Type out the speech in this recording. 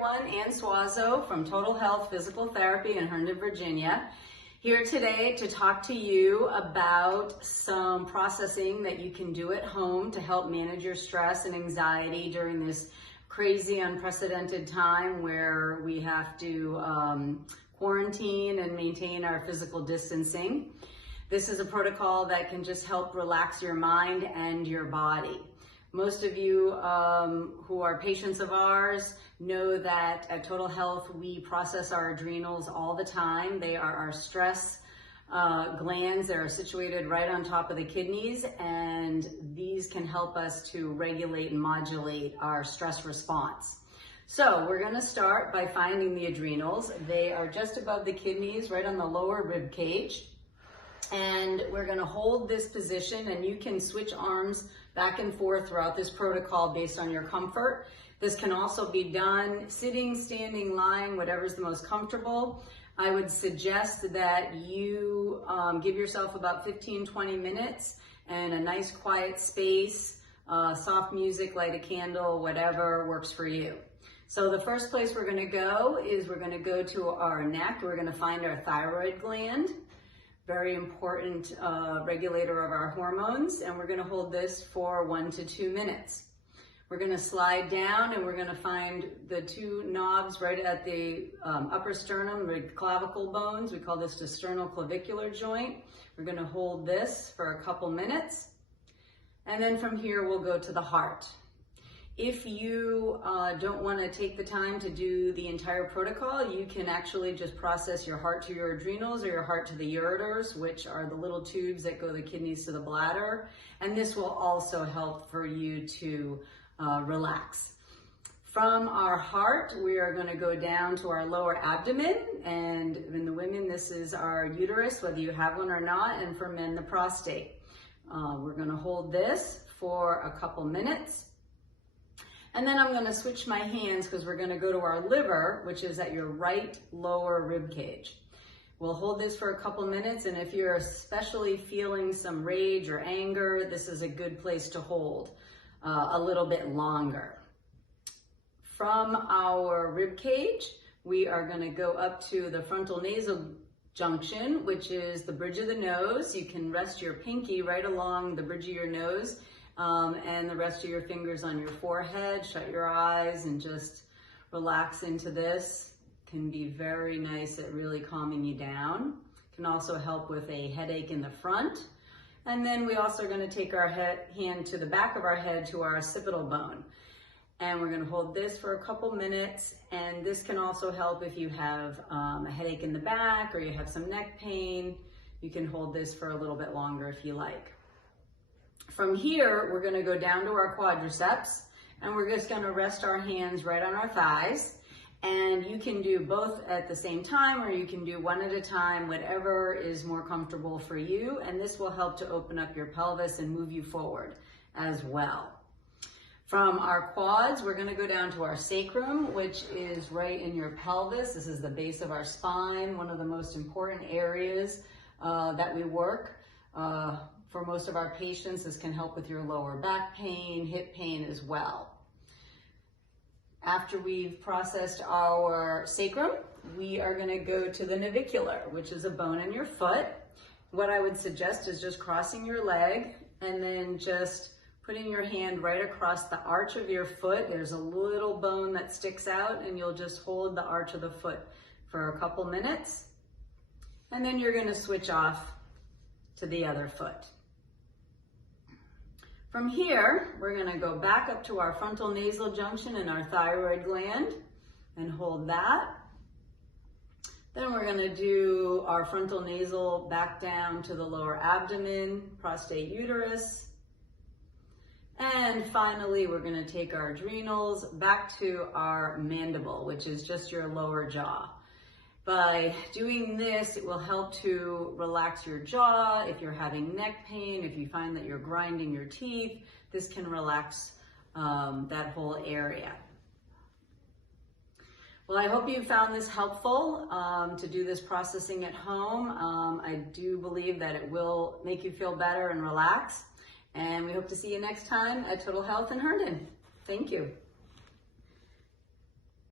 everyone, Ann Suazo from Total Health Physical Therapy in Herndon, Virginia. Here today to talk to you about some processing that you can do at home to help manage your stress and anxiety during this crazy, unprecedented time where we have to quarantine and maintain our physical distancing. This is a protocol that can just help relax your mind and your body. Most of you who are patients of ours know that at Total Health we process our adrenals all the time. They are our stress glands. They are situated right on top of the kidneys, and these can help us to regulate and modulate our stress response. So we're going to start by finding the adrenals. They are just above the kidneys, right on the lower rib cage. And we're going to hold this position, and you can switch arms back and forth throughout this protocol based on your comfort. This can also be done sitting, standing, lying, whatever's the most comfortable. I would suggest that you give yourself about 15-20 minutes and a nice quiet space, soft music, light a candle, whatever works for you. So the first place we're going to go is we're going to go to our neck. We're going to find our thyroid gland. Very important regulator of our hormones, and we're going to hold this for 1 to 2 minutes. We're going to slide down and we're going to find the two knobs right at the upper sternum, the clavicle bones. We call this the sternoclavicular joint. We're going to hold this for a couple minutes, and then from here we'll go to the heart. If you don't want to take the time to do the entire protocol, you can actually just process your heart to your adrenals or your heart to the ureters, which are the little tubes that go the kidneys to the bladder. And this will also help for you to relax. From our heart, we are going to go down to our lower abdomen. And in the women, this is our uterus, whether you have one or not. And for men, the prostate. We're going to hold this for a couple minutes. And then I'm going to switch my hands because we're going to go to our liver, which is at your right lower rib cage. We'll hold this for a couple minutes, and if you're especially feeling some rage or anger, this is a good place to hold a little bit longer. From our rib cage, we are going to go up to the frontal nasal junction, which is the bridge of the nose. You can rest your pinky right along the bridge of your nose. And the rest of your fingers on your forehead. Shut your eyes and just relax into this. Can be very nice at really calming you down. Can also help with a headache in the front. And then we also are going to take our hand to the back of our head to our occipital bone. And we're going to hold this for a couple minutes. And this can also help if you have a headache in the back or you have some neck pain. You can hold this for a little bit longer if you like. From here, we're going to go down to our quadriceps, and we're just going to rest our hands right on our thighs. And you can do both at the same time, or you can do one at a time, whatever is more comfortable for you. And this will help to open up your pelvis and move you forward as well. From our quads, we're going to go down to our sacrum, which is right in your pelvis. This is the base of our spine, one of the most important areas that we work. For most of our patients, this can help with your lower back pain, hip pain as well. After we've processed our sacrum, we are going to go to the navicular, which is a bone in your foot. What I would suggest is just crossing your leg and then just putting your hand right across the arch of your foot. There's a little bone that sticks out, and you'll just hold the arch of the foot for a couple minutes. And then you're going to switch off to the other foot. From here, we're going to go back up to our frontal nasal junction and our thyroid gland and hold that. Then we're going to do our frontal nasal back down to the lower abdomen, prostate, uterus. And finally, we're going to take our adrenals back to our mandible, which is just your lower jaw. By doing this, it will help to relax your jaw. If you're having neck pain, if you find that you're grinding your teeth, this can relax that whole area. Well, I hope you found this helpful to do this processing at home. I do believe that it will make you feel better and relax. And we hope to see you next time at Total Health in Herndon. Thank you.